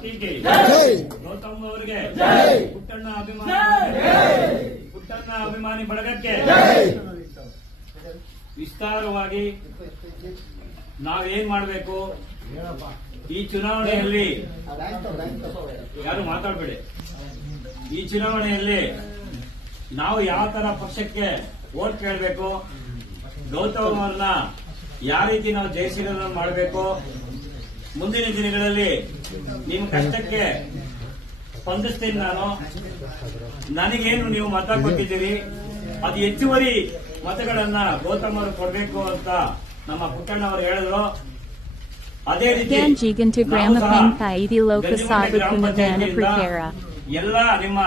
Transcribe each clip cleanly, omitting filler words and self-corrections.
ಪಾರ್ಟಿಗೆ ಗೌತಮ್ ಅವರಿಗೆ ಪುಟ್ಟಣ್ಣ ಅಭಿಮಾನಿ ಬಳಗಕ್ಕೆ ವಿಸ್ತಾರವಾಗಿ ನಾವೇನ್ ಮಾಡಬೇಕು, ಈ ಚುನಾವಣೆಯಲ್ಲಿ ಯಾರು ಮಾತಾಡಬೇಡಿ, ಈ ಚುನಾವಣೆಯಲ್ಲಿ ನಾವು ಯಾವ ತರ ಪಕ್ಷಕ್ಕೆ ವೋಟ್ ಕೇಳಬೇಕು, ಗೌತಮ್ ಅವರನ್ನ ಯಾವ ರೀತಿ ನಾವು ಜಯಶೀಲನ ಮಾಡಬೇಕು, ಮುಂದಿನ ದಿನಗಳಲ್ಲಿ ನಿಮ್ಮ ಕಷ್ಟಕ್ಕೆ ಸ್ಪಂದಿಸ್ತೀನಿ ನಾನು. ನನಗೇನು ನೀವು ಮತ ಕೊಟ್ಟಿದ್ದೀರಿ ಅದು ಹೆಚ್ಚುವರಿ ಮತಗಳನ್ನ ಗೌತಮ್ ಅವರು ಕೊಡಬೇಕು ಅಂತ ನಮ್ಮ ಪುಟ್ಟಣ್ಣ ಅವರು ಹೇಳಿದ್ರು. ಅದೇ ರೀತಿ ಎಲ್ಲ ನಿಮ್ಮ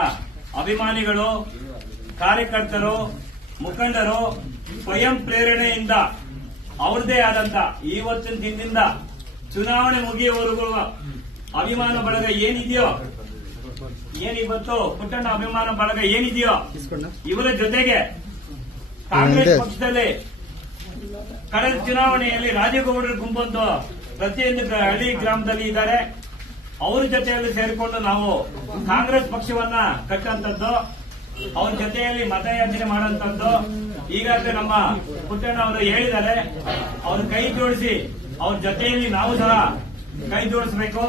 ಅಭಿಮಾನಿಗಳು, ಕಾರ್ಯಕರ್ತರು, ಮುಖಂಡರು ಸ್ವಯಂ ಪ್ರೇರಣೆಯಿಂದ ಅವ್ರದೇ ಆದಂತ ಇವತ್ತಿನ ದಿನದಿಂದ ಚುನಾವಣೆ ಮುಗಿಯುವವರೆಗೂ ಅಭಿಮಾನ ಬಳಗ ಏನಿದೆಯೋ, ಏನಿವತ್ತು ಪುಟ್ಟಣ್ಣ ಅಭಿಮಾನ ಬಳಗ ಏನಿದೆಯೋ ಇವರ ಜೊತೆಗೆ ಕಾಂಗ್ರೆಸ್ ಪಕ್ಷದಲ್ಲಿ ಕಳೆದ ಚುನಾವಣೆಯಲ್ಲಿ ರಾಜೇಗೌಡರ ಗುಂಪೊಂದು ಪ್ರತಿಯೊಂದು ಹಳ್ಳಿ ಗ್ರಾಮದಲ್ಲಿ ಇದ್ದಾರೆ. ಅವ್ರ ಜೊತೆಯಲ್ಲಿ ಸೇರಿಕೊಂಡು ನಾವು ಕಾಂಗ್ರೆಸ್ ಪಕ್ಷವನ್ನ ಕಟ್ಟಂತದ್ದು, ಅವ್ರ ಜೊತೆಯಲ್ಲಿ ಮತಯಾಚನೆ ಮಾಡುವಂತದ್ದು. ಈಗಾಗಲೇ ನಮ್ಮ ಪುಟ್ಟಣ್ಣ ಅವರು ಹೇಳಿದ್ದಾರೆ, ಅವ್ರ ಕೈ ಜೋಡಿಸಿ ಅವ್ರ ಜೊತೆಯಲ್ಲಿ ನಾವು ಸಹ ಕೈ ಜೋಡಿಸಬೇಕು,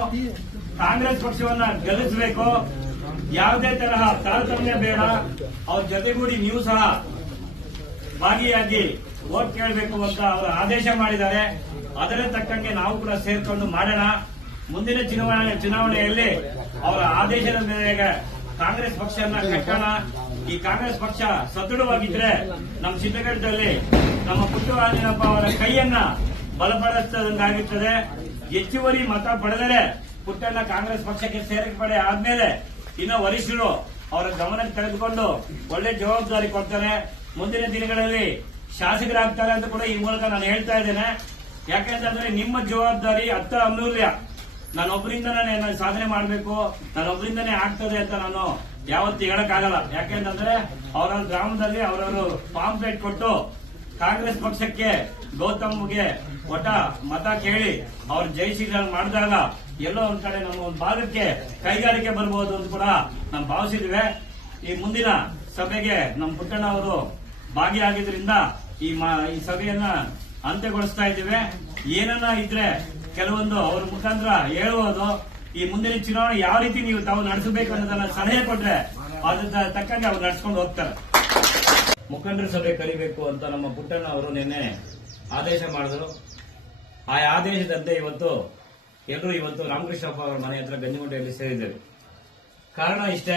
ಕಾಂಗ್ರೆಸ್ ಪಕ್ಷವನ್ನ ಗೆಲ್ಲಿಸಬೇಕು. ಯಾವುದೇ ತರಹ ತಾರತಮ್ಯ ಬೇಡ, ಅವ್ರ ಜೊತೆಗೂಡಿ ನೀವು ಸಹ ಭಾಗಿಯಾಗಿ ವೋಟ್ ಕೇಳಬೇಕು ಅಂತ ಅವರು ಆದೇಶ ಮಾಡಿದ್ದಾರೆ. ಅದರ ತಕ್ಕಂಗೆ ನಾವು ಕೂಡ ಸೇರ್ಕೊಂಡು ಮಾಡೋಣ. ಮುಂದಿನ ಚುನಾವಣೆಯಲ್ಲಿ ಅವರ ಆದೇಶದ ಮೇರೆಗೆ ಕಾಂಗ್ರೆಸ್ ಪಕ್ಷವನ್ನ ಕಟ್ಟೋಣ. ಈ ಕಾಂಗ್ರೆಸ್ ಪಕ್ಷ ಸದೃಢವಾಗಿದ್ರೆ ನಮ್ಮ ಸಿದ್ದಗಟ್ಟದಲ್ಲಿ ನಮ್ಮ ಪುಟ್ಟರಾಜನಪ್ಪ ಅವರ ಕೈಯನ್ನ ಬಲಪಡಿಸಿದಂಗಾಗುತ್ತದೆ. ಹೆಚ್ಚುವರಿ ಮತ ಪಡೆದರೆ ಪುಟ್ಟಣ್ಣ ಕಾಂಗ್ರೆಸ್ ಪಕ್ಷಕ್ಕೆ ಸೇರ್ಪಡೆ ಆದ್ಮೇಲೆ ಇನ್ನು ವರಿಷ್ಠರು ಅವರ ಗಮನಕ್ಕೆ ತೆಗೆದುಕೊಂಡು ಒಳ್ಳೆ ಜವಾಬ್ದಾರಿ ಕೊಡ್ತಾರೆ. ಮುಂದಿನ ದಿನಗಳಲ್ಲಿ ಶಾಸಕರಾಗ್ತಾರೆ ಅಂತ ಕೂಡ ಈ ಮೂಲಕ ನಾನು ಹೇಳ್ತಾ ಇದ್ದೇನೆ. ಯಾಕೆಂತಂದ್ರೆ ನಿಮ್ಮ ಜವಾಬ್ದಾರಿ ಅಮೂಲ್ಯ. ನಾನೊಬ್ಬರಿಂದನೇ ಸಾಧನೆ ಮಾಡಬೇಕು, ನಾನೊಬ್ಬರಿಂದನೇ ಆಗ್ತದೆ ಅಂತ ನಾನು ಯಾವತ್ತು ಹೇಳಕ್ಕಾಗಲ್ಲ. ಯಾಕೆಂತಂದ್ರೆ ಅವರ ಗ್ರಾಮದಲ್ಲಿ ಅವರವರು ಪಾಂಪ್ಲೆಟ್ ಕೊಟ್ಟು ಕಾಂಗ್ರೆಸ್ ಪಕ್ಷಕ್ಕೆ ಗೌತಮ್ಗೆ ಒಟ್ಟ ಮತ ಕೇಳಿ ಅವ್ರ ಜಯಶೀಲನ ಮಾಡಿದಾಗ ಎಲ್ಲೋ ಒಂದ್ ಕಡೆ ನಮ್ಮ ಒಂದು ಭಾಗಕ್ಕೆ ಕೈಗಾರಿಕೆ ಬರ್ಬೋದು ಅಂತ ಕೂಡ ನಾವು ಭಾವಿಸಿದ್ವಿ. ಈ ಮುಂದಿನ ಸಭೆಗೆ ನಮ್ಮ ಪುಟ್ಟಣ್ಣ ಅವರು ಭಾಗಿಯಾಗಿದ್ರಿಂದ ಈ ಸಭೆಯನ್ನ ಅಂತ್ಯಗೊಳಿಸ್ತಾ ಇದ್ದೀವಿ. ಏನನ್ನ ಇದ್ರೆ ಕೆಲವೊಂದು ಅವ್ರ ಮುಖಾಂತರ ಹೇಳುವುದು, ಈ ಮುಂದಿನ ಚುನಾವಣೆ ಯಾವ ರೀತಿ ನೀವು ತಾವು ನಡೆಸಬೇಕು ಅನ್ನೋದನ್ನ ಸಲಹೆ ಕೊಟ್ರೆ ಅದ್ರ ತಕ್ಕಂಗೆ ಅವ್ರು ನಡ್ಸ್ಕೊಂಡು ಹೋಗ್ತಾರೆ. ಮುಖಂಡರ ಸಭೆ ಕರಿಬೇಕು ಅಂತ ನಮ್ಮ ಪುಟ್ಟಣ್ಣ ಅವರು ನಿನ್ನೆ ಆದೇಶ ಮಾಡಿದ್ರು. ಆ ಆದೇಶದಂತೆ ಎಲ್ಲರೂ ಇವತ್ತು ರಾಮಕೃಷ್ಣಪ್ಪ ಅವರ ಮನೆ ಹತ್ರ ಗಂಜಿಗುಂಟೆಯಲ್ಲಿ ಸೇರಿದರು. ಕಾರಣ ಇಷ್ಟೇ,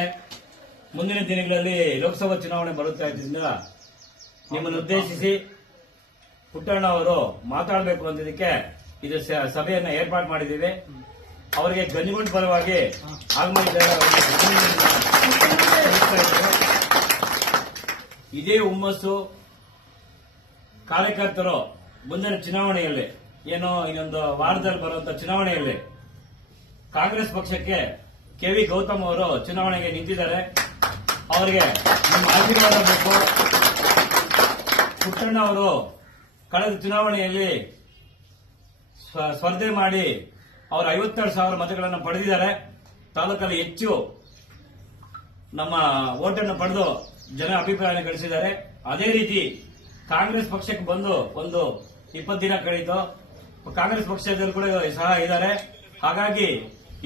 ಮುಂದಿನ ದಿನಗಳಲ್ಲಿ ಲೋಕಸಭಾ ಚುನಾವಣೆ ಬರುತ್ತಾ ಇದ್ರಿಂದ ನಿಮ್ಮನ್ನು ಉದ್ದೇಶಿಸಿ ಪುಟ್ಟಣ್ಣ ಅವರು ಮಾತಾಡಬೇಕು ಅಂತಿದ್ದಕ್ಕೆ ಇದು ಸಭೆಯನ್ನ ಏರ್ಪಾಡು ಮಾಡಿದ್ದೀವಿ. ಅವರಿಗೆ ಗಂಜಿಗುಂಟೆ ಪರವಾಗಿ ಇದೇ ಹುಮ್ಮಸ್ಸು ಕಾರ್ಯಕರ್ತರು ಮುಂದಿನ ಚುನಾವಣೆಯಲ್ಲಿ ಇನ್ನೊಂದು ವಾರದಲ್ಲಿ ಬರುವಂತ ಚುನಾವಣೆಯಲ್ಲಿ ಕಾಂಗ್ರೆಸ್ ಪಕ್ಷಕ್ಕೆ ಕೆವಿ ಗೌತಮ್ ಅವರು ಚುನಾವಣೆಗೆ ನಿಂತಿದ್ದಾರೆ. ಅವರಿಗೆ ನಿಮ್ಮ ಆಶೀರ್ವಾದ ಬೇಕು. ಪುಟ್ಟಣ್ಣ ಅವರು ಕಳೆದ ಚುನಾವಣೆಯಲ್ಲಿ ಸ್ಪರ್ಧೆ ಮಾಡಿ ಅವರು 52,000 ಮತಗಳನ್ನು ಪಡೆದಿದ್ದಾರೆ. ತಾಲೂಕಲ್ಲಿ ಹೆಚ್ಚು ನಮ್ಮ ಓಟನ್ನು ಪಡೆದು ಜನ ಅಭಿಪ್ರಾಯ ಗಳಿಸಿದ್ದಾರೆ. ಅದೇ ರೀತಿ ಕಾಂಗ್ರೆಸ್ ಪಕ್ಷಕ್ಕೆ ಬಂದು ಒಂದು 20 ದಿನ ಕಳೆಯಿತು. ಕಾಂಗ್ರೆಸ್ ಪಕ್ಷದಲ್ಲಿ ಕೂಡ ಸಹ ಇದ್ದಾರೆ. ಹಾಗಾಗಿ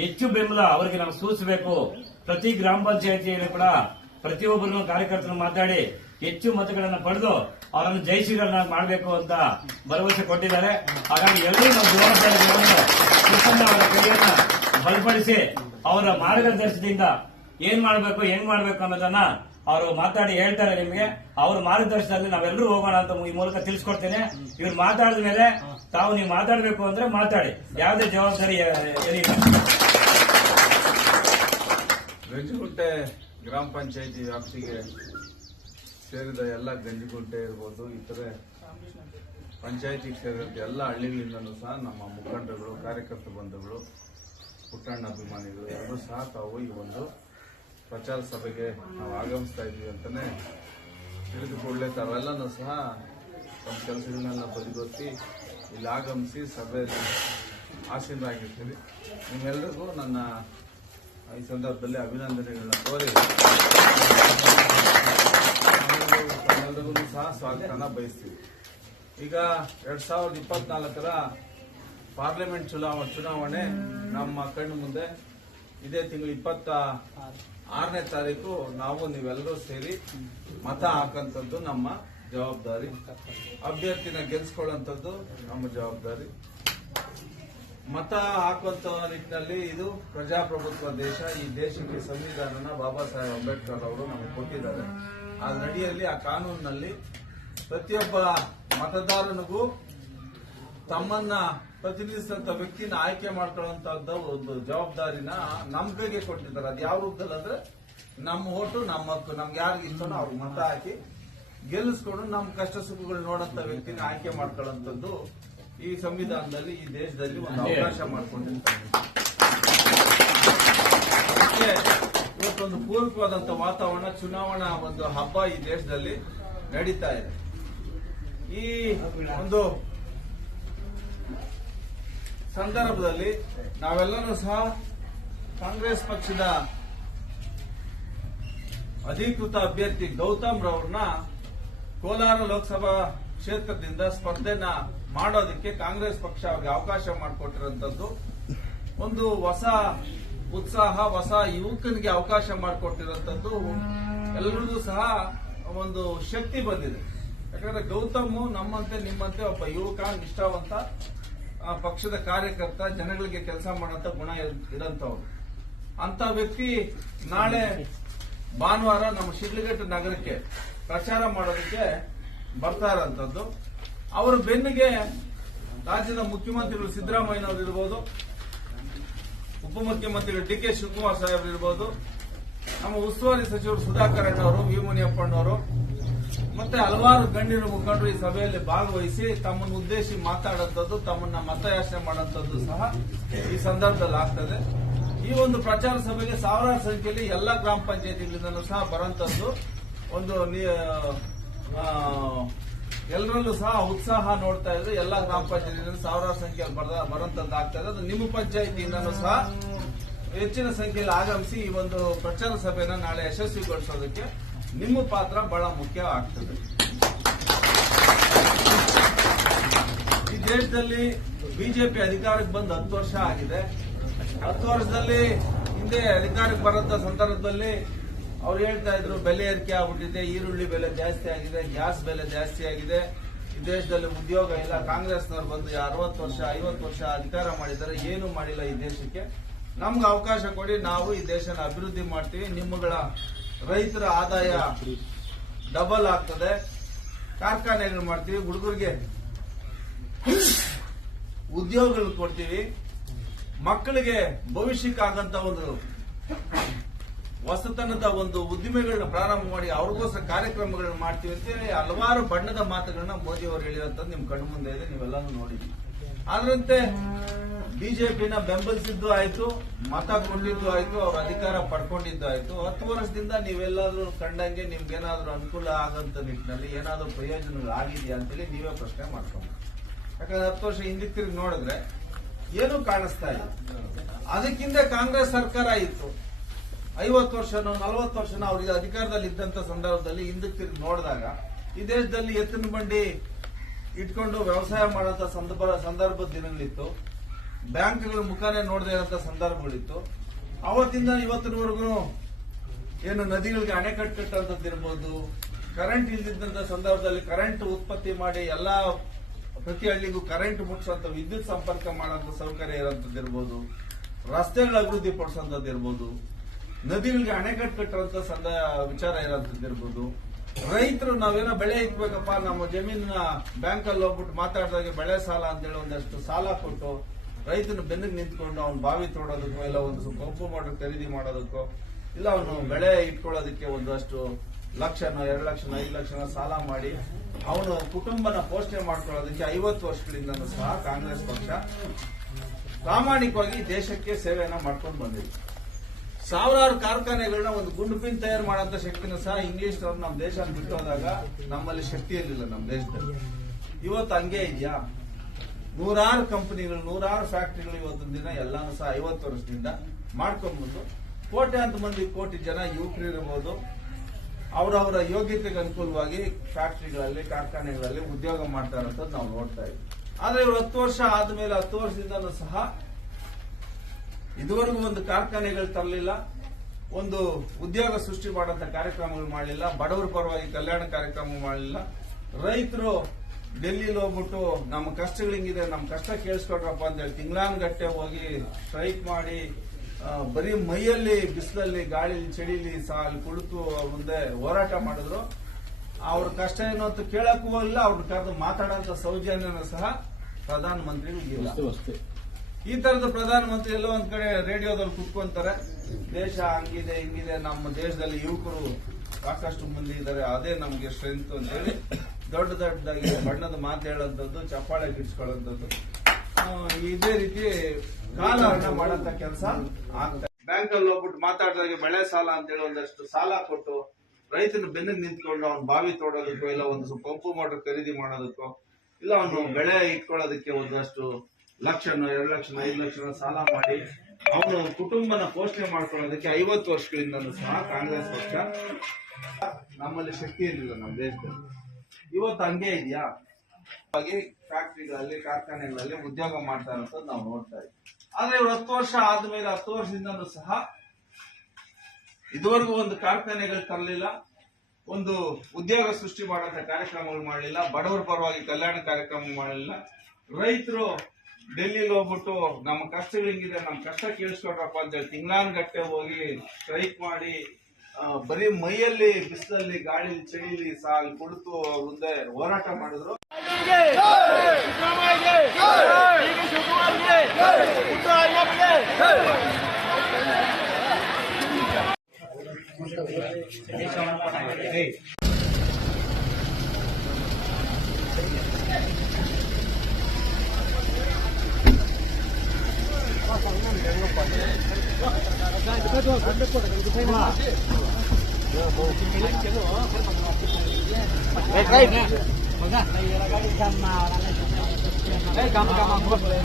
ಹೆಚ್ಚು ಬೆಂಬಲ ಅವರಿಗೆ ನಾವು ಸೂಚಿಸಬೇಕು. ಪ್ರತಿ ಗ್ರಾಮ ಪಂಚಾಯಿತಿಯಲ್ಲಿ ಕೂಡ ಪ್ರತಿಯೊಬ್ಬರನ್ನು ಕಾರ್ಯಕರ್ತರು ಮಾತಾಡಿ ಹೆಚ್ಚು ಮತಗಳನ್ನು ಪಡೆದು ಅವರನ್ನು ಜಯಶೀಲನ ಮಾಡಬೇಕು ಅಂತ ಭರವಸೆ ಕೊಟ್ಟಿದ್ದಾರೆ. ಹಾಗಾಗಿ ಎಲ್ಲರೂ ನಾವು ಜವಾಬ್ದಾರಿ ಕೃಷ್ಣಣ್ಣ ಅವರ ಕೈಯನ್ನ ಬಲಪಡಿಸಿ ಅವರ ಮಾರ್ಗದರ್ಶನದಿಂದ ಏನ್ ಮಾಡಬೇಕು ಅನ್ನೋದನ್ನ ಅವರು ಮಾತಾಡಿ ಹೇಳ್ತಾರೆ. ನಿಮಗೆ ಅವ್ರ ಮಾರ್ಗದರ್ಶನದಲ್ಲಿ ನಾವೆಲ್ಲರೂ ಹೋಗೋಣ ಅಂತ ಈ ಮೂಲಕ ತಿಳಿಸ್ಕೊಡ್ತೇನೆ. ಇವ್ರು ಮಾತಾಡಿದ ಮೇಲೆ ನೀವು ಮಾತಾಡಬೇಕು ಅಂದ್ರೆ ಮಾತಾಡಿ, ಯಾವುದೇ ಜವಾಬ್ದಾರಿ ಏನಿಲ್ಲ. ಗಂಜಿಗುಂಟೆ ಗ್ರಾಮ ಪಂಚಾಯಿತಿ ವ್ಯಾಪ್ತಿಗೆ ಸೇರಿದ ಎಲ್ಲ ಗಂಜಿಗುಂಟೆ ಇರ್ಬೋದು, ಇತರೆ ಪಂಚಾಯಿತಿಗೆ ಸೇರಿದ ಎಲ್ಲ ಹಳ್ಳಿಗಳಿಂದಲೂ ಸಹ ನಮ್ಮ ಮುಖಂಡರುಗಳು, ಕಾರ್ಯಕರ್ತ ಬಂಧುಗಳು, ಪುಟ್ಟಣ್ಣ ಅಭಿಮಾನಿಗಳು ಎಲ್ಲರೂ ಸಹ ತಾವು ಈ ಒಂದು ಪ್ರಚಾರ ಸಭೆಗೆ ನಾವು ಆಗಮಿಸ್ತಾ ಇದ್ದೀವಿ ಅಂತಾನೆ ತಿಳಿದುಕೊಳ್ಳೆ ತಾವೆಲ್ಲನೂ ಸಹ ತಮ್ಮ ಕೆಲಸಗಳನ್ನೆಲ್ಲ ಬದಿಗೊತ್ತಿ ಇಲ್ಲಿ ಆಗಮಿಸಿ ಸಭೆಯಲ್ಲಿ ಆಸೀನರಾಗಿರ್ತೀವಿ. ನಿಮ್ಮೆಲ್ಲರಿಗೂ ನನ್ನ ಈ ಸಂದರ್ಭದಲ್ಲಿ ಅಭಿನಂದನೆಗಳನ್ನ ಕೋರಿ ತಮ್ಮೆಲ್ಲರಿಗೂ ಸಹ ಸ್ವಾಗತನ ಬಯಸ್ತೀವಿ. ಈಗ 2024ರ ಪಾರ್ಲಿಮೆಂಟ್ ಚುನಾವಣೆ ನಮ್ಮ ಕಣ್ಣು ಮುಂದೆ ಇದೇ ತಿಂಗಳು 26ನೇ ತಾರೀಕು ನಾವು ನೀವೆಲ್ಲರೂ ಸೇರಿ ಮತ ಹಾಕಂತದ್ದು ನಮ್ಮ ಜವಾಬ್ದಾರಿ. ಅಭ್ಯರ್ಥಿನ ಗೆಲ್ಸ್ಕೊಳ್ಳುವಂಥದ್ದು ನಮ್ಮ ಜವಾಬ್ದಾರಿ. ಮತ ಹಾಕುವಂತ ನಿಟ್ಟಿನಲ್ಲಿ ಇದು ಪ್ರಜಾಪ್ರಭುತ್ವ ದೇಶ. ಈ ದೇಶಕ್ಕೆ ಸಂವಿಧಾನನ ಬಾಬಾ ಸಾಹೇಬ್ ಅಂಬೇಡ್ಕರ್ ಅವರು ನಮಗೆ ಕೊಟ್ಟಿದ್ದಾರೆ. ಆ ನಡಿಯಲ್ಲಿ ಆ ಕಾನೂನಿನಲ್ಲಿ ಪ್ರತಿಯೊಬ್ಬ ಮತದಾರನಿಗೂ ತಮ್ಮನ್ನ ಪ್ರತಿನಿಧಿಸಿದಂತ ವ್ಯಕ್ತಿನ ಆಯ್ಕೆ ಮಾಡ್ಕೊಳ್ಳುವಂತಹದ್ದು ಒಂದು ಜವಾಬ್ದಾರಿನ ನಮ್ಮ ಕೈಗೆ ಕೊಟ್ಟಿದ್ದಾರೆ. ಅದು ಯಾವ ರೂಪದಲ್ಲಿ ಅಂದ್ರೆ ನಮ್ಮ ಓಟು ನಮ್ಮ ಹಕ್ಕು. ನಮ್ಗೆ ಯಾರಿಗೆ ಇಷ್ಟನೋ ಅವ್ರಿಗೆ ಮತ ಹಾಕಿ ಗೆಲ್ಲಿಸ್ಕೊಂಡು ನಮ್ಮ ಕಷ್ಟ ಸುಖಗಳು ನೋಡಂತ ವ್ಯಕ್ತಿನ ಆಯ್ಕೆ ಮಾಡ್ಕೊಳ್ಳುವಂಥದ್ದು ಈ ಸಂವಿಧಾನದಲ್ಲಿ ಈ ದೇಶದಲ್ಲಿ ಒಂದು ಅವಕಾಶ ಮಾಡಿಕೊಂಡಿರ್ತಾರೆ. ಅದಕ್ಕೆ ಇವತ್ತೊಂದು ಪೂರಕವಾದಂತ ವಾತಾವರಣ, ಚುನಾವಣಾ ಒಂದು ಹಬ್ಬ ಈ ದೇಶದಲ್ಲಿ ನಡೀತಾ ಇದೆ. ಈ ಒಂದು ಸಂದರ್ಭದಲ್ಲಿ ನಾವೆಲ್ಲರೂ ಸಹ ಕಾಂಗ್ರೆಸ್ ಪಕ್ಷದ ಅಧಿಕೃತ ಅಭ್ಯರ್ಥಿ ಗೌತಮ್ ರವ್ರನ್ನ ಕೋಲಾರ ಲೋಕಸಭಾ ಕ್ಷೇತ್ರದಿಂದ ಸ್ಪರ್ಧೆನ ಮಾಡೋದಕ್ಕೆ ಕಾಂಗ್ರೆಸ್ ಪಕ್ಷ ಅವ್ರಿಗೆ ಅವಕಾಶ ಮಾಡಿಕೊಟ್ಟಿರುವಂತದ್ದು ಒಂದು ಹೊಸ ಉತ್ಸಾಹ, ಹೊಸ ಯುವಕನಿಗೆ ಅವಕಾಶ ಮಾಡಿಕೊಟ್ಟಿರುವಂತದ್ದು ಎಲ್ಲರಿಗೂ ಸಹ ಒಂದು ಶಕ್ತಿ ಬಂದಿದೆ. ಯಾಕಂದ್ರೆ ಗೌತಮ್ ನಮ್ಮಂತೆ ನಿಮ್ಮಂತೆ ಒಬ್ಬ ಯುವಕ, ನಿಷ್ಠಾವಂತ, ಪಕ್ಷದ ಕಾರ್ಯಕರ್ತ, ಜನಗಳಿಗೆ ಕೆಲಸ ಮಾಡುವಂತ ಗುಣ ಇರಂತವ್ರು. ಅಂತ ವ್ಯಕ್ತಿ ನಾಳೆ ಭಾನುವಾರ ನಮ್ಮ ಶಿಡ್ಲಘಟ್ಟ ನಗರಕ್ಕೆ ಪ್ರಚಾರ ಮಾಡೋದಕ್ಕೆ ಬರ್ತಾ ಇರೋಂಥದ್ದು. ಅವರ ಬೆನ್ನಿಗೆ ರಾಜ್ಯದ ಮುಖ್ಯಮಂತ್ರಿಗಳು ಸಿದ್ದರಾಮಯ್ಯನವರು ಇರ್ಬೋದು, ಉಪಮುಖ್ಯಮಂತ್ರಿಗಳು ಡಿ ಕೆ ಶಿವಕುಮಾರ್ ಸಾಹೇಬರು ಇರ್ಬೋದು, ನಮ್ಮ ಉಸ್ತುವಾರಿ ಸಚಿವರು ಸುಧಾಕರ್ ಅಣ್ಣವರು, ವಿ ಮುನಿಯಪ್ಪಣ್ಣವರು ಮತ್ತೆ ಹಲವಾರು ಗಣ್ಯರು ಮುಖಂಡರು ಈ ಸಭೆಯಲ್ಲಿ ಭಾಗವಹಿಸಿ ತಮ್ಮನ್ನು ಉದ್ದೇಶಿಸಿ ಮಾತಾಡುವಂಥದ್ದು, ತಮ್ಮನ್ನ ಮತಯಾಚನೆ ಮಾಡುವಂಥದ್ದು ಸಹ ಈ ಸಂದರ್ಭದಲ್ಲಿ ಆಗ್ತದೆ. ಈ ಒಂದು ಪ್ರಚಾರ ಸಭೆಗೆ ಸಾವಿರಾರು ಸಂಖ್ಯೆಯಲ್ಲಿ ಎಲ್ಲಾ ಗ್ರಾಮ ಪಂಚಾಯತಿಗಳಿಂದಲೂ ಸಹ ಬರುವಂತದ್ದು ಒಂದು ಎಲ್ಲರಲ್ಲೂ ಸಹ ಉತ್ಸಾಹ ನೋಡ್ತಾ ಇದ್ರೆ ಎಲ್ಲಾ ಗ್ರಾಮ ಪಂಚಾಯತಿಗಳಿಂದ ಸಾವಿರಾರು ಸಂಖ್ಯೆಯಲ್ಲಿ ಬರುವಂತದ್ದು ಆಗ್ತಾ ಇದೆ. ಅದು ನಿಮ್ಮ ಪಂಚಾಯತಿಯಿಂದಲೂ ಸಹ ಹೆಚ್ಚಿನ ಸಂಖ್ಯೆಯಲ್ಲಿ ಆಗಮಿಸಿ ಈ ಒಂದು ಪ್ರಚಾರ ಸಭೆನ ನಾಳೆ ಯಶಸ್ವಿಗೊಳಿಸೋದಕ್ಕೆ ನಿಮ್ಮ ಪಾತ್ರ ಬಹಳ ಮುಖ್ಯ ಆಗ್ತದೆ. ಈ ದೇಶದಲ್ಲಿ ಬಿಜೆಪಿ ಅಧಿಕಾರಕ್ಕೆ ಬಂದು 10 ವರ್ಷ ಆಗಿದೆ. 10 ವರ್ಷದಲ್ಲಿ ಹಿಂದೆ ಅಧಿಕಾರಕ್ಕೆ ಬರೋಂತ ಸಂದರ್ಭದಲ್ಲಿ ಅವ್ರು ಹೇಳ್ತಾ ಇದ್ರು ಬೆಲೆ ಏರಿಕೆ ಆಗ್ಬಿಟ್ಟಿದೆ, ಈರುಳ್ಳಿ ಬೆಲೆ ಜಾಸ್ತಿ ಆಗಿದೆ, ಗ್ಯಾಸ್ ಬೆಲೆ ಜಾಸ್ತಿ ಆಗಿದೆ, ಈ ದೇಶದಲ್ಲಿ ಉದ್ಯೋಗ ಇಲ್ಲ. ಕಾಂಗ್ರೆಸ್ನವ್ರು ಬಂದು 60 ವರ್ಷ 50 ವರ್ಷ ಅಧಿಕಾರ ಮಾಡಿದ್ದಾರೆ, ಏನು ಮಾಡಿಲ್ಲ ಈ ದೇಶಕ್ಕೆ. ನಮ್ಗೆ ಅವಕಾಶ ಕೊಡಿ, ನಾವು ಈ ದೇಶನ ಅಭಿವೃದ್ಧಿ ಮಾಡ್ತೀವಿ, ನಿಮ್ಮಗಳ ರೈತರ ಆದಾಯ ಡಬಲ್ ಆಗ್ತದೆ, ಕಾರ್ಖಾನೆಗಳು ಮಾಡ್ತೀವಿ, ಹುಡುಗರಿಗೆ ಉದ್ಯೋಗಗಳು ಕೊಡ್ತೀವಿ, ಮಕ್ಕಳಿಗೆ ಭವಿಷ್ಯಕ್ಕಾಗಂತ ಒಂದು ಹೊಸತನದ ಒಂದು ಉದ್ದಿಮೆಗಳನ್ನ ಪ್ರಾರಂಭ ಮಾಡಿ ಅವ್ರಿಗೋಸ್ಕರ ಕಾರ್ಯಕ್ರಮಗಳನ್ನ ಮಾಡ್ತೀವಿ ಅಂತ ಹೇಳಿ ಹಲವಾರು ಬಣ್ಣದ ಮಾತುಗಳನ್ನ ಮೋದಿ ಅವರು ಹೇಳಿರುವಂತದ್ದು ನಿಮ್ ಕಣ್ಣು ಮುಂದೆ ಇದೆ, ನೀವೆಲ್ಲಾನು ನೋಡಿದ್ವಿ. ಅದರಂತೆ ಬಿಜೆಪಿನ ಬೆಂಬಲಿಸಿದ್ದು ಆಯ್ತು, ಮತ ಕೊಟ್ಟಿದ್ದು ಆಯ್ತು, ಅವ್ರ ಅಧಿಕಾರ ಪಡ್ಕೊಂಡಿದ್ದು ಆಯ್ತು. 10 ವರ್ಷದಿಂದ ನೀವೆಲ್ಲಾದ್ರೂ ಕಂಡಂಗೆ ನಿಮ್ಗೇನಾದ್ರೂ ಅನುಕೂಲ ಆಗಂತ ನಿಟ್ಟಿನಲ್ಲಿ ಏನಾದ್ರೂ ಪ್ರಯೋಜನಗಳು ಆಗಿದೆಯಾ ಅಂತೇಳಿ ನೀವೇ ಪ್ರಶ್ನೆ ಮಾಡ್ಕೊಂಡು. ಯಾಕಂದ್ರೆ 10 ವರ್ಷ ಹಿಂದಕ್ಕೆ ತಿರುಗಿ ನೋಡಿದ್ರೆ ಏನೂ ಕಾಣಿಸ್ತಾ ಇಲ್ಲ. ಅದಕ್ಕಿಂತ ಕಾಂಗ್ರೆಸ್ ಸರ್ಕಾರ ಇತ್ತು, 50 ವರ್ಷನೋ 40 ವರ್ಷನೋ ಅವ್ರಿಗೆ ಅಧಿಕಾರದಲ್ಲಿ ಇದ್ದಂತ ಸಂದರ್ಭದಲ್ಲಿ ಹಿಂದಕ್ಕೆ ತಿರುಗಿ ನೋಡಿದಾಗ ಈ ದೇಶದಲ್ಲಿ ಎತ್ತಿನ ಬಂಡಿ ಇಟ್ಕೊಂಡು ವ್ಯವಸಾಯ ಮಾಡುವಂತ ಸಂದರ್ಭದ ದಿನಗಳಿತ್ತು, ಬ್ಯಾಂಕ್ಗಳ ಮುಖಾನೇ ನೋಡದೇ ಇರುವಂತ ಸಂದರ್ಭಗಳಿತ್ತು. ಅವತ್ತಿಂದ ಇವತ್ತಿನವರೆಗೂ ಏನು ನದಿಗಳಿಗೆ ಅಣೆಕಟ್ಟು ಕಟ್ಟುವಂತದ್ದಿರ್ಬೋದು, ಕರೆಂಟ್ ಇಲ್ದಿದ್ದಂತ ಸಂದರ್ಭದಲ್ಲಿ ಕರೆಂಟ್ ಉತ್ಪತ್ತಿ ಮಾಡಿ ಎಲ್ಲಾ ಪ್ರತಿ ಹಳ್ಳಿಗೂ ಕರೆಂಟ್ ಮುಟ್ಟಿಸುವಂತ ವಿದ್ಯುತ್ ಸಂಪರ್ಕ ಮಾಡುವಂತ ಸೌಕರ್ಯ ಇರುವಂತದ್ದಿರ್ಬೋದು, ರಸ್ತೆಗಳ ಅಭಿವೃದ್ಧಿ ಪಡಿಸುವಂತದ್ದಿರ್ಬೋದು, ನದಿಗಳಿಗೆ ಅಣೆಕಟ್ಟು ಕಟ್ಟುವಂತ ವಿಚಾರ ಇರೋಂತದ್ದಿರ್ಬೋದು. ರೈತರು ನಾವೇನೋ ಬೆಳೆ ಇಕ್ಬೇಕಪ್ಪ, ನಮ್ಮ ಜಮೀನಿನ ಬ್ಯಾಂಕ್ ಅಲ್ಲಿ ಹೋಗ್ಬಿಟ್ಟು ಮಾತಾಡಿದಾಗ ಬೆಳೆ ಸಾಲ ಅಂತೇಳಿ ಒಂದಷ್ಟು ಸಾಲ ಕೊಟ್ಟು ರೈತನ ಬೆನ್ನಿಗೆ ನಿಂತ್ಕೊಂಡು ಅವ್ನು ಬಾವಿ ತೋಡೋದಕ್ಕೋ ಇಲ್ಲ ಒಂದು ಪಂಪು ಮೋಟರ್ ಖರೀದಿ ಮಾಡೋದಕ್ಕೋ ಇಲ್ಲ ಅವನು ಬೆಳೆ ಇಟ್ಕೊಳ್ಳೋದಕ್ಕೆ ಒಂದಷ್ಟು ಲಕ್ಷನೋ 2 ಲಕ್ಷನೋ 5 ಲಕ್ಷನೋ ಸಾಲ ಮಾಡಿ ಅವನು ಕುಟುಂಬನ ಪೋಷಣೆ ಮಾಡ್ಕೊಳ್ಳೋದಕ್ಕೆ 50 ವರ್ಷಗಳಿಂದ ಸಹ ಕಾಂಗ್ರೆಸ್ ಪಕ್ಷ ಪ್ರಾಮಾಣಿಕವಾಗಿ ದೇಶಕ್ಕೆ ಸೇವೆಯನ್ನ ಮಾಡ್ಕೊಂಡು ಬಂದಿದೆ. ಸಾವಿರಾರು ಕಾರ್ಖಾನೆಗಳನ್ನ ಒಂದು ಗುಂಡು ಪಿನ್ ತಯಾರು ಮಾಡುವಂತ ಶಕ್ತಿನ ಸಹ ಇಂಗ್ಲಿಷ್ ನಮ್ಮ ದೇಶ ಬಿಟ್ಟು ಹೋದಾಗ ನಮ್ಮಲ್ಲಿ ಶಕ್ತಿ ಇರಲಿಲ್ಲ ನಮ್ಮ ದೇಶದಲ್ಲಿ. ಇವತ್ತು ಹಂಗೆ ಇದೆಯಾ? ನೂರಾರು ಕಂಪನಿಗಳು, ನೂರಾರು ಫ್ಯಾಕ್ಟರಿಗಳು ಇವತ್ತೊಂದು ದಿನ ಎಲ್ಲಾನು ಸಹ 50 ವರ್ಷದಿಂದ ಮಾಡ್ಕೊಂಡ್ಬಂದು ಕೋಟ್ಯಾಂತರ ಮಂದಿ, ಕೋಟಿ ಜನ ಯುವಕರು ಇರಬಹುದು, ಅವರವರ ಯೋಗ್ಯತೆಗೆ ಅನುಕೂಲವಾಗಿ ಫ್ಯಾಕ್ಟರಿಗಳಲ್ಲಿ, ಕಾರ್ಖಾನೆಗಳಲ್ಲಿ ಉದ್ಯೋಗ ಮಾಡ್ತಾ ಇರೋಂಥದ್ದು ನಾವು ನೋಡ್ತಾ ಇದ್ವಿ. ಆದ್ರೆ ಇವರು 10 ವರ್ಷ ಆದ್ಮೇಲೆ 10 ವರ್ಷದಿಂದನೂ ಸಹ ಇದುವರೆಗೂ ಒಂದು ಕಾರ್ಖಾನೆಗಳು ತರಲಿಲ್ಲ, ಒಂದು ಉದ್ಯೋಗ ಸೃಷ್ಟಿ ಮಾಡುವಂತ ಕಾರ್ಯಕ್ರಮಗಳು ಮಾಡಲಿಲ್ಲ, ಬಡವರ ಪರವಾಗಿ ಕಲ್ಯಾಣ ಕಾರ್ಯಕ್ರಮ ಮಾಡಲಿಲ್ಲ. ರೈತರು ಡೆಲ್ಲಿಲಿ ಹೋಗ್ಬಿಟ್ಟು ನಮ್ಮ ಕಷ್ಟಗಳು ಹಿಂಗಿದೆ, ನಮ್ಮ ಕಷ್ಟ ಕೇಳಿಸ್ಕೊಟ್ರಪ್ಪ ಅಂತ ಹೇಳಿ ತಿಂಗಳಾನ್ಗಟ್ಟೆ ಹೋಗಿ ಸ್ಟ್ರೈಕ್ ಮಾಡಿ, ಬರೀ ಮೈಯಲ್ಲಿ ಬಿಸಿಲಲ್ಲಿ, ಗಾಳಿಲಿ, ಚಳಿಲಿ ಸಾಲು ಕುಳಿತು ಅವ್ರ ಮುಂದೆ ಹೋರಾಟ ಮಾಡಿದ್ರು. ಅವ್ರ ಕಷ್ಟ ಏನು ಅಂತ ಕೇಳಕ್ಕೂ ಹೋಗಿಲ್ಲ, ಅವ್ರನ್ನ ಕರೆದು ಮಾತಾಡೋಂತ ಸೌಜನ್ಯನೂ ಸಹ ಪ್ರಧಾನ ಮಂತ್ರಿಗಳಿಗಿಲ್ಲ. ಈ ತರದ ಪ್ರಧಾನಮಂತ್ರಿ ಎಲ್ಲೋ ಒಂದ್ ಕಡೆ ರೇಡಿಯೋದಲ್ಲಿ ಕುತ್ಕೊಂತಾರೆ, ದೇಶ ಹಂಗಿದೆ ಹಿಂಗಿದೆ, ನಮ್ಮ ದೇಶದಲ್ಲಿ ಯುವಕರು ಸಾಕಷ್ಟು ಮಂದಿ ಇದ್ದಾರೆ, ಅದೇ ನಮ್ಗೆ ಸ್ಟ್ರೆಂತ್ ಅಂತ ಹೇಳಿ ದೊಡ್ಡ ದೊಡ್ಡದಾಗಿ ಬಣ್ಣದ ಮಾತು ಹೇಳೋಂಥದ್ದು, ಚಪ್ಪಾಳೆ ಗಿಡ್ಸ್ಕೊಳ್ಳೋಂಥದ್ದು, ಇದೇ ರೀತಿ ಕಾಲಹರಣ ಮಾಡಂತ ಕೆಲಸ ಆಗ್ತದೆ. ಬ್ಯಾಂಕ್ ಅಲ್ಲಿ ಹೋಗ್ಬಿಟ್ಟು ಮಾತಾಡಿದಾಗ ಬೆಳೆ ಸಾಲ ಅಂತೇಳಿ ಒಂದಷ್ಟು ಸಾಲ ಕೊಟ್ಟು ರೈತನ ಬೆನ್ನಿಗೆ ನಿಂತ್ಕೊಂಡು ಅವ್ನ ಬಾವಿ ತೋಡೋದಕ್ಕೋ, ಇಲ್ಲ ಒಂದು ಪಂಪು ಮೋಟರ್ ಖರೀದಿ ಮಾಡೋದಕ್ಕೋ, ಇಲ್ಲ ಅವನು ಬೆಳೆ ಇಟ್ಕೊಳ್ಳೋದಕ್ಕೆ ಒಂದಷ್ಟು ಲಕ್ಷನೋ 2 ಲಕ್ಷ 5 ಲಕ್ಷ ಸಾಲ ಮಾಡಿ ಅವನು ಕುಟುಂಬನ ಪೋಷಣೆ ಮಾಡ್ಕೊಳ್ಳೋದಕ್ಕೆ 50 ವರ್ಷಗಳಿಂದಲೂ ಸಹ ಕಾಂಗ್ರೆಸ್ ಪಕ್ಷ ನಮ್ಮಲ್ಲಿ ಶಕ್ತಿ ಇರಲಿಲ್ಲ ನಮ್ಮ ದೇಶದಲ್ಲಿ. ಇವತ್ತು ಹಂಗೆ ಇದೆಯಾ? ಹಾಗೆ ಫ್ಯಾಕ್ಟರಿಗಳಲ್ಲಿ, ಕಾರ್ಖಾನೆಗಳಲ್ಲಿ ಉದ್ಯೋಗ ಮಾಡ್ತಾ ಇರೋದು ನಾವು ನೋಡ್ತಾ ಇದ್ದೀವಿ. ಆದ್ರೆ ಇವರು 10 ವರ್ಷ ಆದ್ಮೇಲೆ 10 ವರ್ಷದಿಂದಲೂ ಸಹ ಇದುವರೆಗೂ ಒಂದು ಕಾರ್ಖಾನೆಗಳು ತರಲಿಲ್ಲ, ಒಂದು ಉದ್ಯೋಗ ಸೃಷ್ಟಿ ಮಾಡುವಂತ ಕಾರ್ಯಕ್ರಮಗಳು ಮಾಡಲಿಲ್ಲ, ಬಡವರ ಪರವಾಗಿ ಕಲ್ಯಾಣ ಕಾರ್ಯಕ್ರಮ ಮಾಡಲಿಲ್ಲ. ರೈತರು ಡೆಲ್ಲಿಲಿ ಹೋಗ್ಬಿಟ್ಟು ನಮ್ಮ ಕಷ್ಟಗಳು ಹಿಂಗಿದೆ, ನಮ್ಮ ಕಷ್ಟ ಕೇಳಿಸ್ಕೊಟ್ರಪ್ಪ ಅಂತ ಹೇಳಿ ತಿಂಗಳಾನ್ಗಟ್ಟೆ ಹೋಗಿ ಸ್ಟ್ರೈಕ್ ಮಾಡಿ, ಬರೀ ಮೈಯಲ್ಲಿ ಬಿಸಿಲಲ್ಲಿ, ಗಾಳಿಲಿ, ಚಳಿಲಿ ಸಾಲು ಕುಳಿತು ಅವ್ರ ಮುಂದೆ ಹೋರಾಟ ಮಾಡಿದ್ರು. Right.